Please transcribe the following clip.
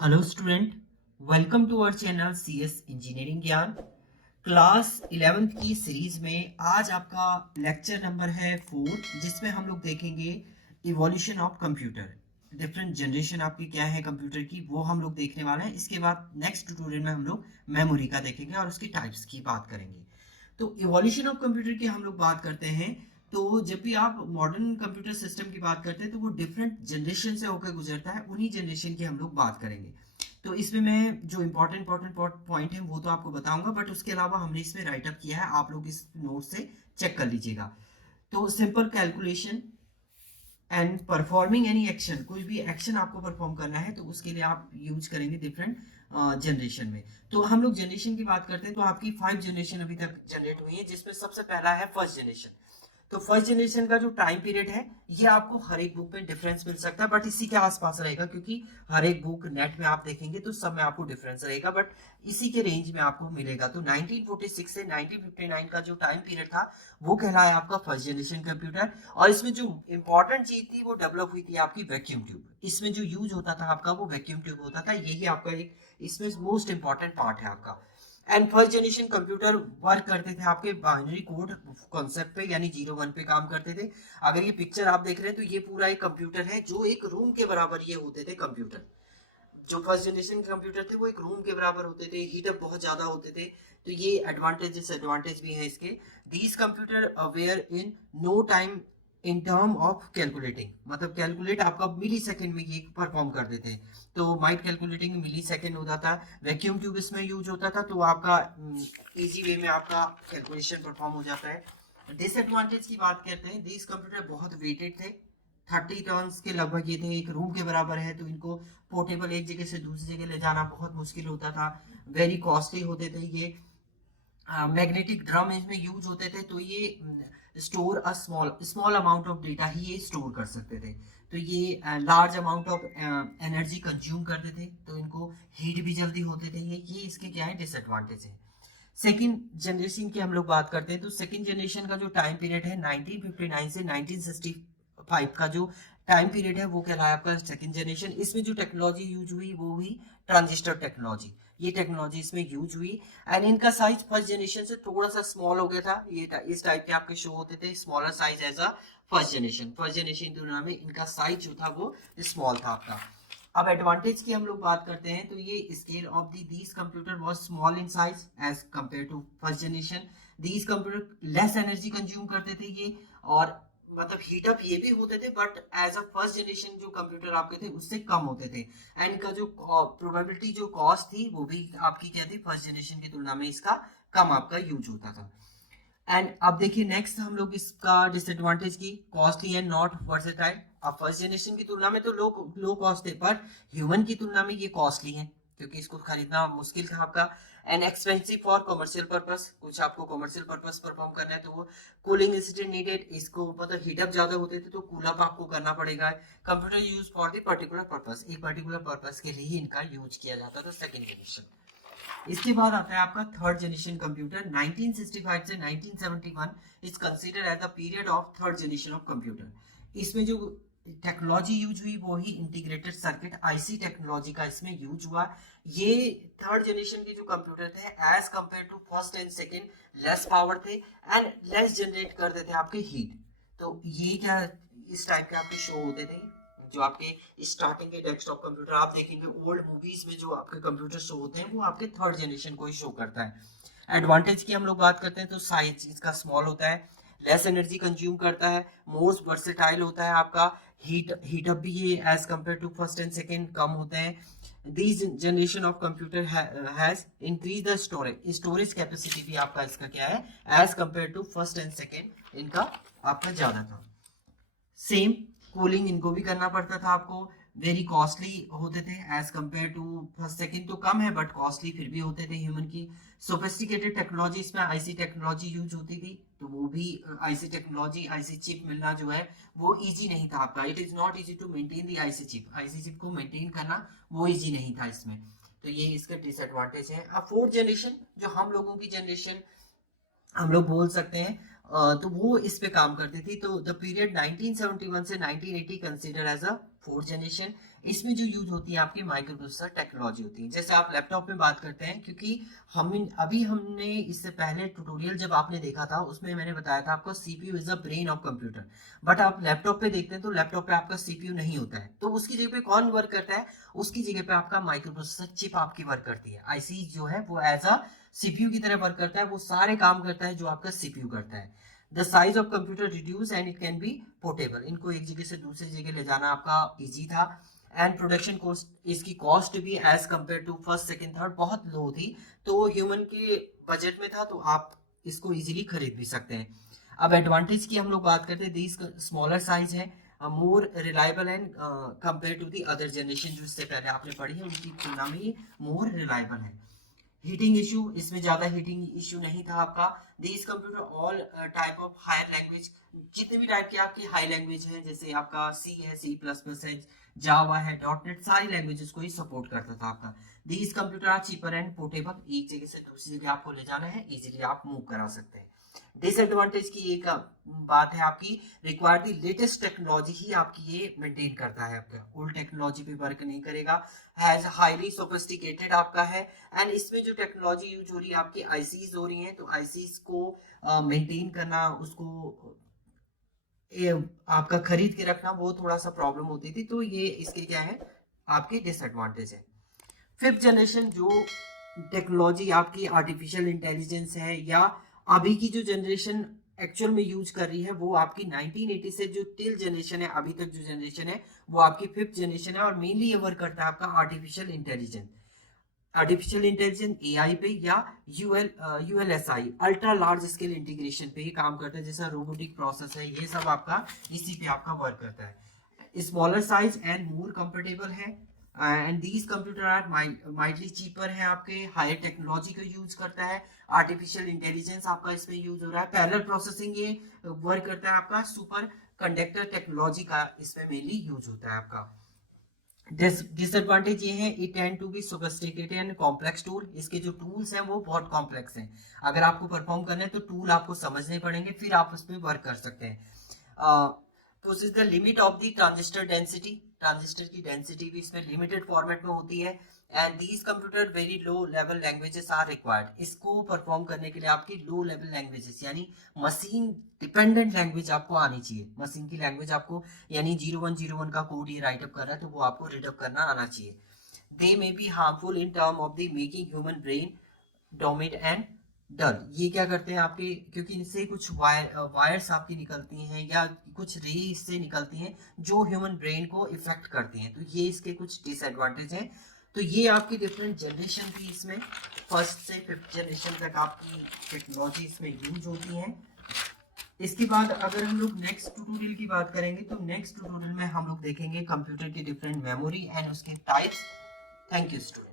Hello student, welcome to our channel CS engineering Gyan. Class 11th की series में आज आपका लेक्चर नंबर है 4, जिसमें हम लोग देखेंगे evolution of computer. Different generation आपकी क्या है कंप्यूटर की, वो हम लोग देखने वाले हैं। इसके बाद नेक्स्ट ट्यूटोरियल में हम लोग मेमोरी का देखेंगे और उसकी टाइप्स की बात करेंगे। तो इवोल्यूशन ऑफ कंप्यूटर की हम लोग बात करते हैं। तो जब भी आप मॉडर्न कंप्यूटर सिस्टम की बात करते हैं तो वो डिफरेंट जनरेशन से होकर गुजरता है, उन्हीं जनरेशन की हम लोग बात करेंगे। तो इसमें मैं जो इम्पोर्टेंट पॉइंट है वो तो आपको बताऊंगा, बट उसके अलावा हमने इसमें राइट अप किया है, आप लोग इस नोट से चेक कर लीजिएगा। तो simple calculation and performing any action, कोई भी एक्शन आपको परफॉर्म करना है तो उसके लिए आप यूज करेंगे डिफरेंट जनरेशन में। तो हम लोग जनरेशन की बात करते हैं तो आपकी 5 जनरेशन अभी तक जनरेट हुई है, जिसमें सबसे पहला है फर्स्ट जनरेशन। तो फर्स्ट जनरेशन का जो टाइम पीरियड है ये आपको हर एक बुक में डिफरेंस मिल सकता है, बट इसी के आसपास रहेगा, क्योंकि हर एक बुक नेट में आप देखेंगे तो सब में आपको डिफरेंस रहेगा, बट इसी के रेंज में आपको मिलेगा। तो 1946 से 1959 का जो टाइम पीरियड था वो कहलाया आपका फर्स्ट जनरेशन कंप्यूटर। और इसमें जो इंपॉर्टेंट चीज थी वो डेवलप हुई थी आपकी वैक्यूम ट्यूब। इसमें जो यूज होता था आपका वो वैक्यूम ट्यूब होता था, यही आपका एक इसमें मोस्ट इंपॉर्टेंट पार्ट है आपका। And first generation computer work करते थे आपके बाइनरी कोड कॉन्सेप्ट पे, यानी 0 1 पे काम करते थे। अगर ये पिक्चर आप देख रहे हैं तो ये पूरा एक कंप्यूटर है, जो एक रूम के बराबर ये होते थे कंप्यूटर। जो फर्स्ट जनरेशन के कंप्यूटर थे वो एक रूम के बराबर होते थे, हीटअप बहुत ज्यादा होते थे। तो ये एडवांटेज डिसएडवांटेज भी है इसके। These computer were in no time in term of calculating, मतलब कैलकुलेट आपका मिली सेकेंड में ये परफॉर्म कर देते हैं। तो माइट कैलकुलेटिंग मिली सेकेंड होता था। वैक्यूम ट्यूब इसमें यूज होता था, तो आपका इजी वे में आपका कैलकुलेशन परफॉर्म हो जाता है। डिसएडवांटेज की बात करते हैं, दीज कंप्यूटर बहुत वेटेड थे, 30 टर्न्स के लगभग ये थे, एक रूम के बराबर है, तो इनको पोर्टेबल एक जगह से दूसरी जगह ले जाना बहुत मुश्किल होता था। वेरी कॉस्टली होते थे ये। मैग्नेटिक ड्रम इसमें यूज होते थे, तो ये store a small small amount of data ही ये स्टोर कर सकते थे। तो ये large amount of energy consume करते थे, तो इनको हीट भी जल्दी होते थे। ये इसके क्या है डिसएडवांटेज है। सेकेंड जनरेशन की हम लोग बात करते हैं तो सेकेंड जनरेशन का जो टाइम पीरियड है 1959 से 1965 का जो टाइम पीरियड है वो कहलाया आपका सेकेंड जनरेशन। इसमें जो टेक्नोलॉजी यूज हुई वो हुई ट्रांजिस्टर टेक्नोलॉजी, ये टेक्नोलॉजी इसमें यूज हुई। एंड इनका साइज फर्स्ट जनरेशन से थोड़ा सा स्मॉल हो गया था, ये इस टाइप के आपके शो होते थे, smaller size as a first generation की तुलना में इनका साइज जो था वो स्मॉल था आपका। अब एडवांटेज की हम लोग बात करते हैं तो ये scale of these computer was small in size as compare to first generation. These computer less energy consume करते थे ये, और मतलब हीटअप ये भी होते थे, but as a first generation जो कंप्यूटर आपके थे उससे कम होते थे। एंड इनका जो प्रोबेबिलिटी जो कॉस्ट थी वो भी आपकी क्या थी, फर्स्ट जनरेशन की तुलना में इसका कम आपका यूज होता था। एंड अब देखिए नेक्स्ट हम लोग इसका डिसएडवांटेज की, कॉस्टली एंड नॉट वर्सेटाइल। अब फर्स्ट जनरेशन की तुलना में तो लो कॉस्ट है, पर ह्यूमन की तुलना में ये कॉस्टली है, क्योंकि इसको खरीदना मुश्किल था आपका। And expensive for commercial purpose, कुछ आपको कमर्शियल पर्पस परफॉर्म करना है तो वो कूलिंग इंस्टेंट नीडेड, इसको मतलब हीटअप ज्यादा होते थे तो कूलअप आपको करना पड़ेगा। Computer use for the particular purpose, एक पर्टिकुलर पर्पस के लिए इनका यूज किया जाता था सेकेंड जनरेशन। इसके बाद आता है आपका थर्ड जनरेशन कंप्यूटर। 1965 से 1971 is consider as the period of third generation of computer. इसमें जो टेक्नोलॉजी यूज हुई वो ही इंटीग्रेटेड सर्किट आईसी टेक्नोलॉजी का इसमें यूज हुआ। ये थर्ड जनरेशन के जो कंप्यूटर थे as compare to first and second less power थे एंड लेस जनरेट करते थे आपके हीट। तो ये क्या इस टाइप के आपके शो होते थे, जो आपके स्टार्टिंग के डेस्कटॉप कंप्यूटर आप देखेंगे ओल्ड मूवीज में जो आपके कंप्यूटर शो होते हैं वो आपके थर्ड जनरेशन को ही शो करता है। एडवांटेज की हम लोग बात करते हैं तो साइज इसका स्मॉल होता है, लेस एनर्जी कंज्यूम करता है, मोस्ट वर्सेटाइल होता है आपका, हीटअप भी ये as compare to first and second कम होते हैं। This generation of computer has increase the storage capacity भी आपका इसका क्या है as compare to first and second इनका आपका ज्यादा था। सेम कूलिंग इनको भी करना पड़ता था आपको। वेरी कॉस्टली होते थे as compare to first second, तो कम है बट कॉस्टली फिर भी होते थे ह्यूमन की। सोफिस्टिकेटेड टेक्नोलॉजी इसमें आईसी टेक्नोलॉजी यूज होती थी, तो वो भी आईसी टेक्नोलॉजी आईसी चिप मिलना जो है वो इजी नहीं था आपका। It is not easy to maintain the IC chip को मेंटेन करना वो इजी नहीं था इसमें। तो ये इसका डिसएडवांटेज है। अब फोर्थ जनरेशन जो हम लोगों की जनरेशन हम लोग बोल सकते हैं, तो वो इस पे काम करती थी। तो द पीरियड 1971 से 1980 consider as a fourth generation. इसमें जो यूज होती है आपकी माइक्रो प्रोसेसर टेक्नोलॉजी होती है। जैसे आप लैपटॉप में बात करते हैं, क्योंकि हमने इससे पहले ट्यूटोरियल जब आपने देखा था उसमें मैंने बताया था आपको CPU is a brain of computer. But आप लैपटॉप पे देखते हैं तो लैपटॉप पे आपका सीपीयू नहीं होता है, तो उसकी जगह पे कौन वर्क करता है? उसकी जगह पे आपका माइक्रो प्रोसेसर चिप आपकी वर्क करती है। आईसी जो है वो एज अ सीपीयू की तरह वर्क करता है, वो सारे काम करता है जो आपका सीपीयू करता है। The size of computer reduce and it can be portable. इनको एक जगह से दूसरी जगह ले जाना आपका इजी था। एंड प्रोडक्शन कॉस्ट, इसकी कॉस्ट भी as compare to first second third बहुत लो थी, तो ह्यूमन के बजट में था, तो आप इसको इजीली खरीद भी सकते हैं। अब एडवांटेज की हम लोग बात करते हैं, दिस स्मॉलर साइज है, more reliable and compare to the other generation जो इससे पहले आपने पढ़ी है उनकी तुलना में ये मोर रिलायबल है। हीटिंग इशू, इसमें ज्यादा हीटिंग इशू नहीं था आपका। This computer all type of higher language, जितने भी टाइप की आपकी हाई लैंग्वेज है, जैसे आपका सी है, सी प्लस प्लस है, जावा है, डॉट नेट, सारी लैंग्वेजेस को ही सपोर्ट करता था आपका। This computer are cheaper and portable, एक जगह से दूसरी जगह आपको ले जाना है इजीली आप मूव करा सकते हैं। डिसएडवांटेज की एक बात है आपकी, रिक्वायर्ड दी लेटेस्ट टेक्नोलॉजी ही आपकी ये मेंटेन करता है, आपका ओल्ड टेक्नोलॉजी पे वर्क नहीं करेगा। हैज हाईली सोफिस्टिकेटेड आपका है। एंड इसमें जो टेक्नोलॉजी यूज हो रही है आपकी आईसीज हो रही है, तो आईसीज को मेंटेन करना, उसको आपका खरीद के रखना वो थोड़ा सा प्रॉब्लम होती थी, तो ये इसके क्या है आपके डिसएडवांटेज है। फिफ्थ जनरेशन जो टेक्नोलॉजी आपकी आर्टिफिशियल इंटेलिजेंस है, या अभी की जो जनरेशन एक्चुअल में यूज कर रही है, वो आपकी 1980 से जो टिल जनरेशन है अभी तक जो जनरेशन है वो आपकी फिफ्थ जनरेशन है। और मेनली ये वर्क करता है आपका आर्टिफिशियल इंटेलिजेंस एआई पे, या ULSI ultra large scale integration पे ही काम करता है। जैसा रोबोटिक प्रोसेस है, ये सब आपका इसी पे आपका वर्क करता है। Smaller size and more comfortable है। And these computer are mightily cheaper है, आपके हायर टेक्नोलॉजी को यूज करता है। आर्टिफिशियल इंटेलिजेंस आपका इसमें यूज हो रहा है। पैरेलल प्रोसेसिंग ये वर्क करता है आपका। सुपर कंडक्टर टेक्नोलॉजी का इसमें मेनली यूज होता है आपका। डिसएडवांटेज ये है, it tend to be sophisticated and complex tool. इसके जो टूल्स हैं वो बहुत कॉम्प्लेक्स हैं। अगर आपको परफॉर्म करना है तो टूल आपको समझने पड़ेंगे, फिर आप उस पर वर्क कर सकते हैं। Posses the limit of the transistor density, transistor की डेंसिटी भी इसमें लिमिटेड फॉर्मेट में होती है। And these computer very low level languages are required. इसको परफॉर्म करने के लिए आपकी लो लेवल लैंग्वेजेस यानी मशीन डिपेंडेंट लैंग्वेज आपको आनी चाहिए। मशीन की लैंग्वेज आपको, यानी 0101 का कोड ये राइट अप कर रहा है तो वो आपको रीड अप करना आना चाहिए। They may be harmful in term of the making human brain dominate and dull. ये क्या करते हैं आपके, क्योंकि इनसे कुछ वायर्स आपकी निकलती हैं या कुछ रे इससे निकलती हैं जो ह्यूमन ब्रेन को इफेक्ट करती हैं, तो ये इसके कुछ डिसएडवांटेज हैं। तो ये आपकी डिफरेंट जनरेशन थी, इसमें फर्स्ट से फिफ्थ जनरेशन तक आपकी टेक्नोलॉजी इसमें यूज होती हैं। इसके बाद अगर हम लोग नेक्स्ट ट्यूटोरियल की बात करेंगे तो नेक्स्ट ट्यूटोरियल में हम लोग देखेंगे कंप्यूटर की डिफरेंट मेमोरी एंड उसके टाइप्स। Thank you student.